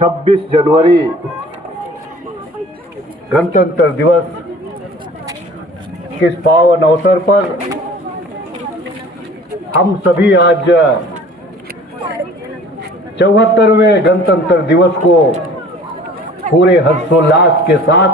26 जनवरी गणतंत्र दिवस के इस पावन अवसर पर हम सभी आज 74वें गणतंत्र दिवस को पूरे हर्षोल्लास के साथ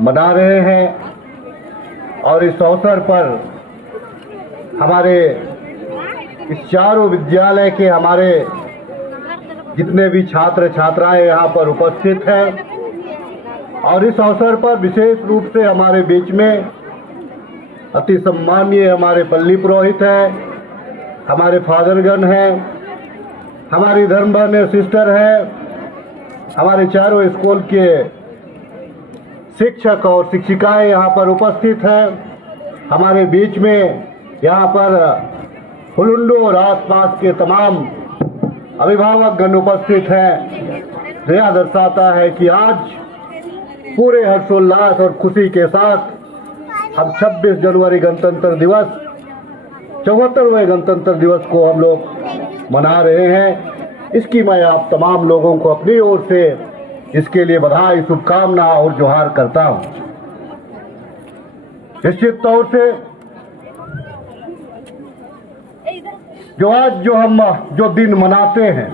मना रहे हैं। और इस अवसर पर हमारे इस चारों विद्यालय के हमारे जितने भी छात्र छात्राएं यहाँ पर उपस्थित हैं, और इस अवसर पर विशेष रूप से हमारे बीच में अति सम्मानीय हमारे पल्ली पुरोहित हैं, हमारे फादरगण हैं, हमारी धर्म बहन सिस्टर हैं, हमारे चारों स्कूल के शिक्षक और शिक्षिकाएं यहाँ पर उपस्थित हैं। हमारे बीच में यहाँ पर हुलुंडो और आसपास के तमाम अभिभावकगण उपस्थित हैं। यह दर्शाता है कि आज पूरे हर्षोल्लास और खुशी के साथ हम 26 जनवरी गणतंत्र दिवस 74वें गणतंत्र दिवस को हम लोग मना रहे हैं। इसकी मैं आप तमाम लोगों को अपनी ओर से इसके लिए बधाई, शुभकामना और जोहार करता हूं। निश्चित तौर से हम जो दिन मनाते हैं,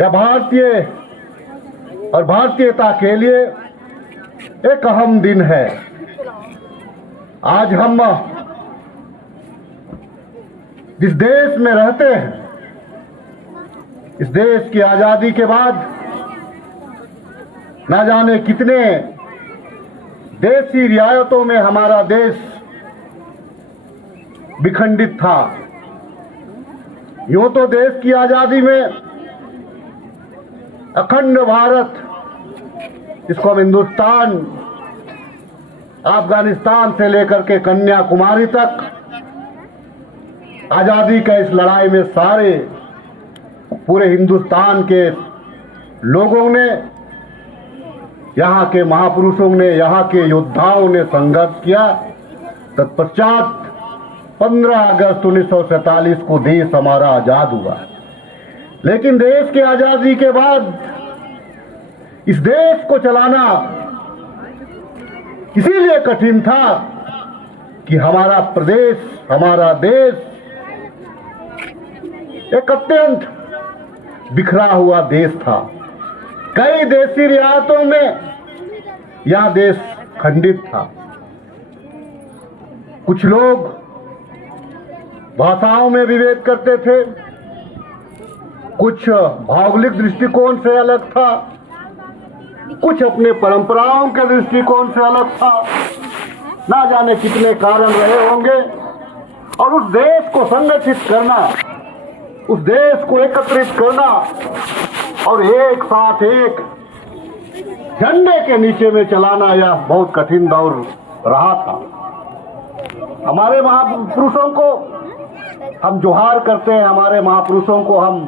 यह भारतीय और भारतीयता के लिए एक अहम दिन है। आज हम जिस देश में रहते हैं, इस देश की आजादी के बाद ना जाने कितने देशी रियायतों में हमारा देश विखंडित था। यूं तो देश की आजादी में अखंड भारत, जिसको हम हिंदुस्तान, अफगानिस्तान से लेकर के कन्याकुमारी तक आजादी का इस लड़ाई में सारे पूरे हिंदुस्तान के लोगों ने, यहाँ के महापुरुषों ने, यहाँ के योद्धाओं ने संघर्ष किया। तत्पश्चात 15 अगस्त 1947 को देश हमारा आजाद हुआ। लेकिन देश की आजादी के बाद इस देश को चलाना इसीलिए कठिन था कि हमारा प्रदेश, हमारा देश एक अत्यंत बिखरा हुआ देश था। कई देशी रियासतों में यह देश खंडित था। कुछ लोग भाषाओं में विभेद करते थे, कुछ भौगोलिक दृष्टिकोण से अलग था, कुछ अपने परंपराओं के दृष्टिकोण से अलग था। ना जाने कितने कारण रहे होंगे। और उस देश को संगठित करना, उस देश को एकत्रित करना और एक साथ एक झंडे के नीचे में चलाना, यह बहुत कठिन दौर रहा था। हमारे महापुरुषों को हम जोहार करते हैं, हमारे महापुरुषों को हम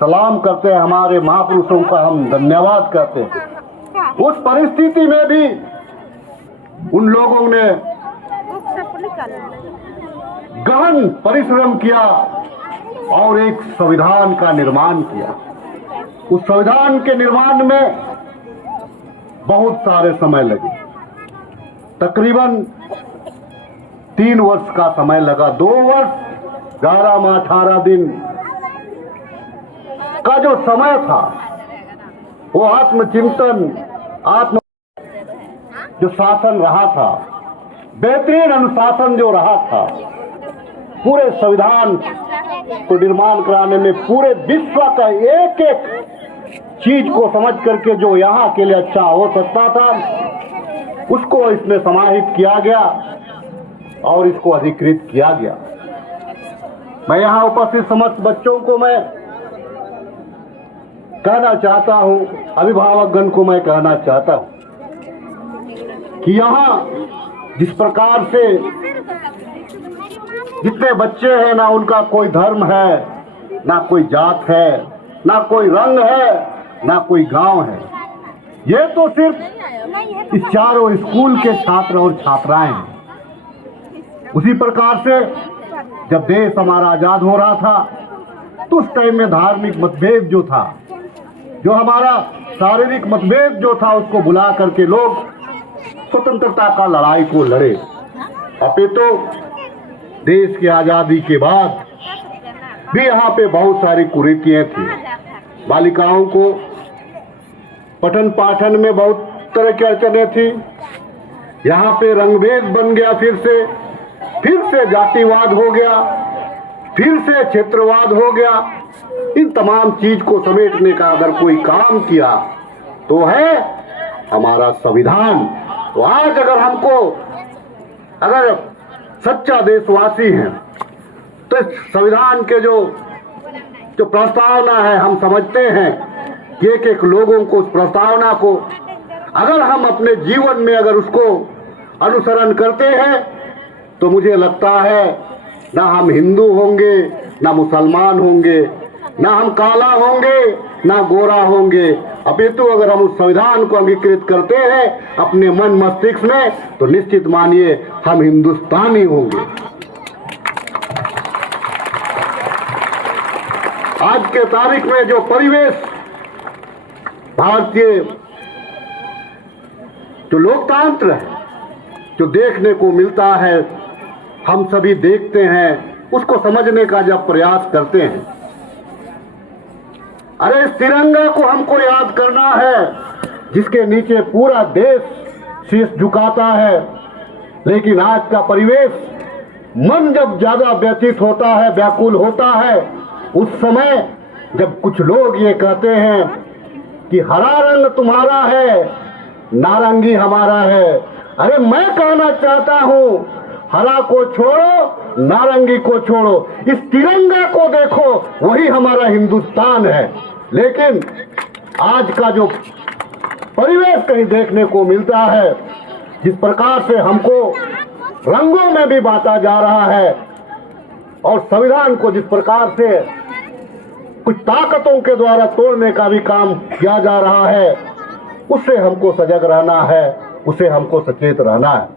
सलाम करते हैं, हमारे महापुरुषों का हम धन्यवाद करते हैं। उस परिस्थिति में भी उन लोगों ने गहन परिश्रम किया और एक संविधान का निर्माण किया। उस संविधान के निर्माण में बहुत सारे समय लगे, तकरीबन 3 वर्ष का समय लगा। 2 वर्ष 11 माह 18 दिन का जो समय था, वो आत्मचिंतन, जो शासन रहा था, बेहतरीन अनुशासन जो रहा था, पूरे संविधान को निर्माण कराने में पूरे विश्व का एक एक चीज को समझ करके जो यहाँ के लिए अच्छा हो सकता था, उसको इसमें समाहित किया गया और इसको अधिकृत किया गया। मैं यहाँ उपस्थित समस्त बच्चों को मैं कहना चाहता हूँ, अभिभावकगण को मैं कहना चाहता हूँ कि यहाँ जिस प्रकार से जितने बच्चे हैं, ना उनका कोई धर्म है, ना कोई जात है, ना कोई रंग है, ना कोई गांव है। ये तो सिर्फ इस चारों स्कूल के छात्र और छात्राएं हैं। उसी प्रकार से जब देश हमारा आजाद हो रहा था तो उस टाइम में धार्मिक मतभेद जो था, जो हमारा शारीरिक मतभेद जो था, उसको बुला करके लोग स्वतंत्रता का लड़ाई को लड़े। अपितु देश की आजादी के बाद भी यहाँ पे बहुत सारी कुरीतियां थी। बालिकाओं को पठन पाठन में बहुत तरह की अड़चने थी। यहाँ पे रंगभेद बन गया, फिर से जातिवाद हो गया, फिर से क्षेत्रवाद हो गया। इन तमाम चीज को समेटने का अगर कोई काम किया तो है हमारा संविधान। तो आज अगर सच्चा देशवासी हैं तो इस संविधान के जो प्रस्तावना है, हम समझते हैं कि एक एक लोगों को उस प्रस्तावना को अगर हम अपने जीवन में अगर उसको अनुसरण करते हैं तो मुझे लगता है ना हम हिंदू होंगे, ना मुसलमान होंगे, ना हम काला होंगे, ना गोरा होंगे। अपितु अगर हम उस संविधान को अंगीकृत करते हैं अपने मन मस्तिष्क में तो निश्चित मानिए हम हिंदुस्तानी होंगे। आज के तारीख में जो परिवेश भारतीय जो लोकतंत्र है, जो देखने को मिलता है, हम सभी देखते हैं, उसको समझने का जब प्रयास करते हैं, अरे इस तिरंगा को हमको याद करना है जिसके नीचे पूरा देश शीश झुकाता है। लेकिन आज का परिवेश, मन जब ज्यादा व्यथित होता है, व्याकुल होता है, उस समय जब कुछ लोग ये कहते हैं कि हरा रंग तुम्हारा है, नारंगी हमारा है। अरे मैं कहना चाहता हूं हरा को छोड़ो, नारंगी को छोड़ो, इस तिरंगा को देखो, वही हमारा हिंदुस्तान है। लेकिन आज का जो परिवेश कहीं देखने को मिलता है, जिस प्रकार से हमको रंगों में भी बांटा जा रहा है और संविधान को जिस प्रकार से कुछ ताकतों के द्वारा तोड़ने का भी काम किया जा रहा है, उससे हमको सजग रहना है, उससे हमको सचेत रहना है।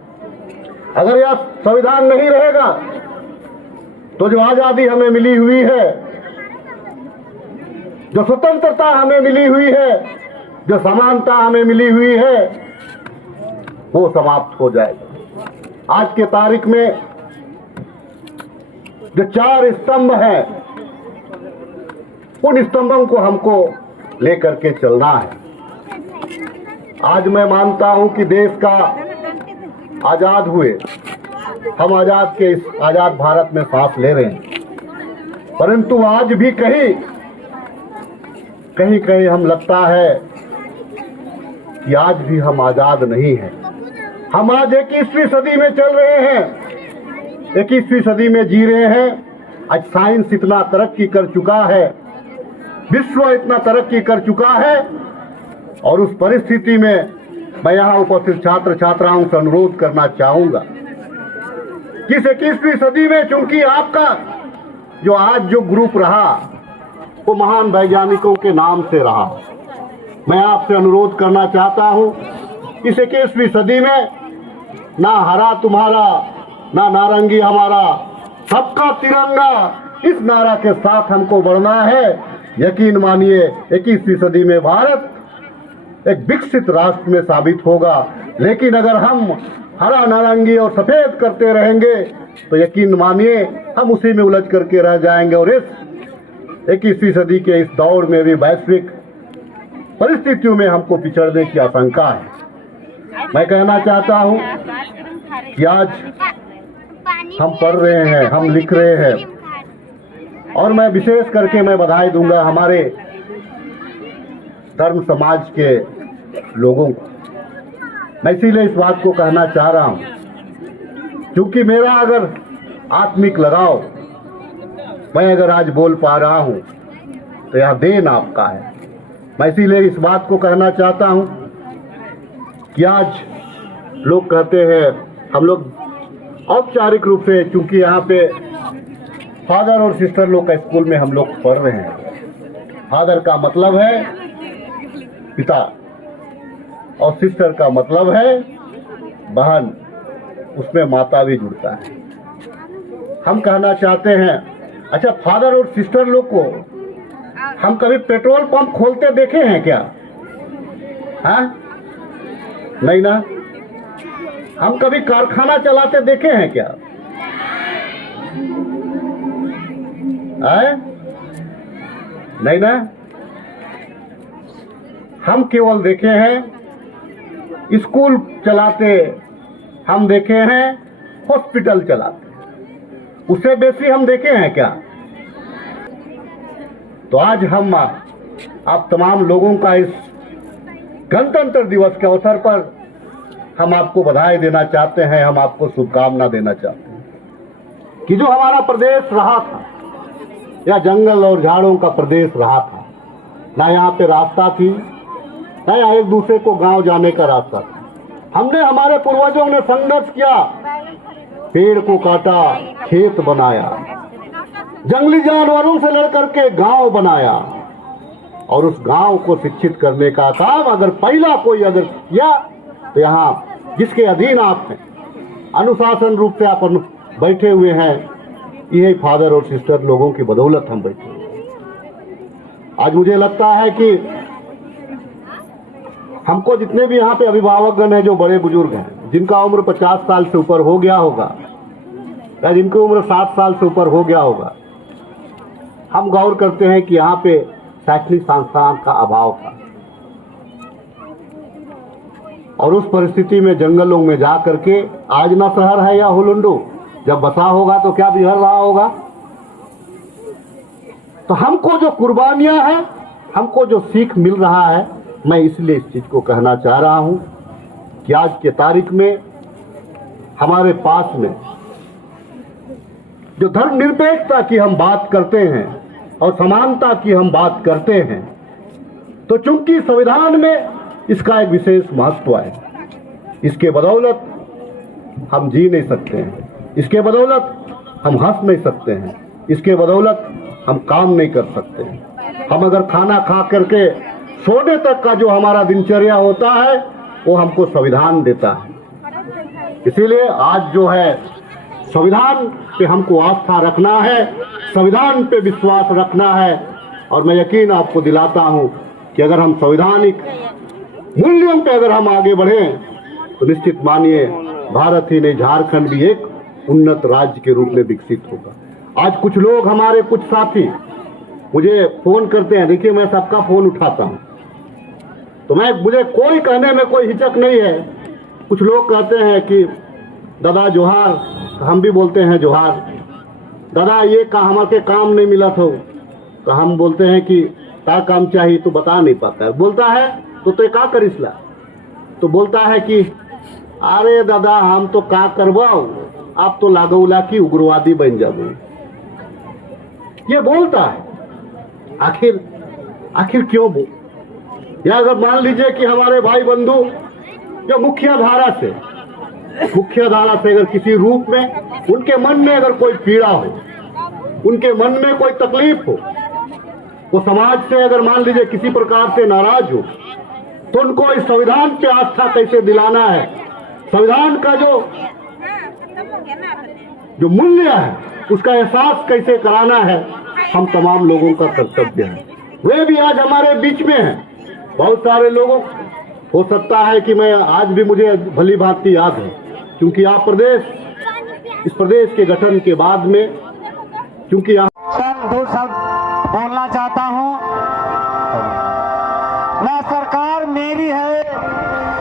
अगर यह संविधान नहीं रहेगा तो जो आजादी हमें मिली हुई है, जो स्वतंत्रता हमें मिली हुई है, जो समानता हमें मिली हुई है, वो समाप्त हो जाएगा। आज के तारीख में जो 4 स्तंभ हैं, उन स्तंभों को हमको लेकर के चलना है। आज मैं मानता हूं कि देश का आजाद हुए, हम आजाद के इस आजाद भारत में सांस ले रहे हैं, परंतु आज भी कहीं कहीं हम लगता है कि आज भी हम आजाद नहीं हैं। हम आज 21वीं सदी में चल रहे हैं, 21वीं सदी में जी रहे हैं। आज साइंस इतना तरक्की कर चुका है, विश्व इतना तरक्की कर चुका है, और उस परिस्थिति में मैं यहाँ उपस्थित छात्र छात्राओं से अनुरोध करना चाहूंगा कि इस 21वीं सदी में चूंकि आपका जो आज जो ग्रुप रहा वो महान वैज्ञानिकों के नाम से रहा, मैं आपसे अनुरोध करना चाहता हूं इस 21वीं सदी में ना हरा तुम्हारा, ना नारंगी हमारा, सबका तिरंगा, इस नारा के साथ हमको बढ़ना है। यकीन मानिए 21वीं सदी में भारत एक विकसित राष्ट्र में साबित होगा। लेकिन अगर हम हरा नारंगी और सफेद करते रहेंगे तो यकीन मानिए हम उसी में उलझ करके रह जाएंगे, और इस 21वीं सदी के इस दौर में भी वैश्विक परिस्थितियों में हमको पिछड़ने की आशंका है। मैं कहना चाहता हूं कि आज हम पढ़ रहे हैं, हम लिख रहे हैं, और मैं विशेष करके मैं बधाई दूंगा हमारे धर्म समाज के लोगों को। मैं इसीलिए इस बात को कहना चाह रहा हूं क्योंकि मेरा अगर आत्मिक लगाव, मैं अगर आज बोल पा रहा हूं तो यह देन आपका है। मैं इसीलिए इस बात को कहना चाहता हूं कि आज लोग कहते हैं, हम लोग औपचारिक रूप से, चूंकि यहाँ पे फादर और सिस्टर लोग का स्कूल में हम लोग पढ़ रहे हैं। फादर का मतलब है पिता और सिस्टर का मतलब है बहन, उसमें माता भी जुड़ता है। हम कहना चाहते हैं अच्छा, फादर और सिस्टर लोग को हम कभी पेट्रोल पंप खोलते देखे हैं क्या? हाँ, नहीं ना। हम कभी कारखाना चलाते देखे हैं क्या? नहीं ना। हम केवल देखे हैं स्कूल चलाते, हम देखे हैं हॉस्पिटल चलाते, उससे बेसी हम देखे हैं क्या? तो आज हम आप तमाम लोगों का इस गणतंत्र दिवस के अवसर पर हम आपको बधाई देना चाहते हैं, हम आपको शुभकामना देना चाहते हैं कि जो हमारा प्रदेश रहा था, या जंगल और झाड़ों का प्रदेश रहा था, ना यहाँ पे रास्ता थी, ना यहाँ एक दूसरे को गांव जाने का रास्ता था। हमने, हमारे पूर्वजों ने संघर्ष किया, पेड़ को काटा, खेत बनाया, जंगली जानवरों से लड़ करके गांव बनाया, और उस गांव को शिक्षित करने का काम अगर पहला कोई अगर किया तो यहाँ जिसके अधीन आप हैं, अनुशासन रूप से आप बैठे हुए हैं, यही फादर और सिस्टर लोगों की बदौलत हम बैठे हैं। आज मुझे लगता है कि हमको जितने भी यहाँ पे अभिभावकगण हैं, जो बड़े बुजुर्ग हैं, जिनका उम्र 50 साल से ऊपर हो गया होगा या जिनकी उम्र 60 साल से ऊपर हो गया होगा, हम गौर करते हैं कि यहाँ पे शैक्षणिक संस्थान का अभाव था, और उस परिस्थिति में जंगलों में जा करके, आज ना शहर है या हुलुंडू, जब बसा होगा तो क्या बिहर रहा होगा। तो हमको जो कुर्बानियां हैं, हमको जो सीख मिल रहा है, मैं इसलिए इस चीज को कहना चाह रहा हूं कि आज के तारीख में हमारे पास में जो धर्मनिरपेक्षता की हम बात करते हैं और समानता की हम बात करते हैं, तो चूंकि संविधान में इसका एक विशेष महत्व है, इसके बदौलत हम जी नहीं सकते हैं, इसके बदौलत हम हंस नहीं सकते हैं, इसके बदौलत हम काम नहीं कर सकते हैं। हम अगर खाना खा करके सोने तक का जो हमारा दिनचर्या होता है, वो हमको संविधान देता है। इसीलिए आज जो है संविधान पे हमको आस्था रखना है, संविधान पे विश्वास रखना है, और मैं यकीन आपको दिलाता हूं कि अगर हम संवैधानिक मूल्यों पे अगर हम आगे बढ़ें तो निश्चित मानिए भारत ही नहीं, झारखंड भी एक उन्नत राज्य के रूप में विकसित होगा। आज कुछ लोग, हमारे कुछ साथी मुझे फोन करते हैं, देखिए मैं सबका फोन उठाता हूं, तो मुझे कोई कहने में कोई हिचक नहीं है। कुछ लोग कहते हैं कि दादा जोहार, हम भी बोलते हैं जोहार, दादा ये हमारे काम नहीं मिला था, तो हम बोलते हैं कि क्या काम चाहिए, तो बता नहीं पाता है। बोलता है तो क्या करिसला, तो बोलता है कि अरे दादा हम तो क्या करवाओ, आप तो लागौला की उग्रवादी बन जाओ। ये बोलता है, आखिर क्यों बोल? या अगर मान लीजिए कि हमारे भाई बंधु जो मुख्य धारा से अगर किसी रूप में उनके मन में अगर कोई पीड़ा हो, उनके मन में कोई तकलीफ हो, वो समाज से अगर मान लीजिए किसी प्रकार से नाराज हो, तो उनको इस संविधान पे आस्था कैसे दिलाना है, संविधान का जो मूल्य है उसका एहसास कैसे कराना है, हम तमाम लोगों का कर्तव्य है। वे भी आज हमारे बीच में हैं। बहुत सारे लोगों, हो सकता है कि मैं आज भी मुझे भली भांति याद है, क्योंकि इस प्रदेश के गठन के बाद में, क्योंकि यहाँ दो शब्द बोलना चाहता हूँ। ना सरकार मेरी है,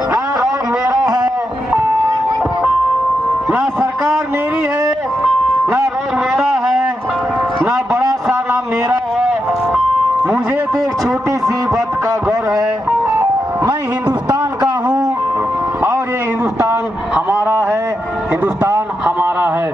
ना रोड मेरा है, ना सरकार मेरी है, ना रोड मेरा है, ना बड़ा सा नाम मेरा है। मुझे तो एक छोटी सी बात का गौर है, मैं हिंदुस्तान का हूँ और ये हिंदुस्तान हमारा है, हिंदुस्तान हमारा है।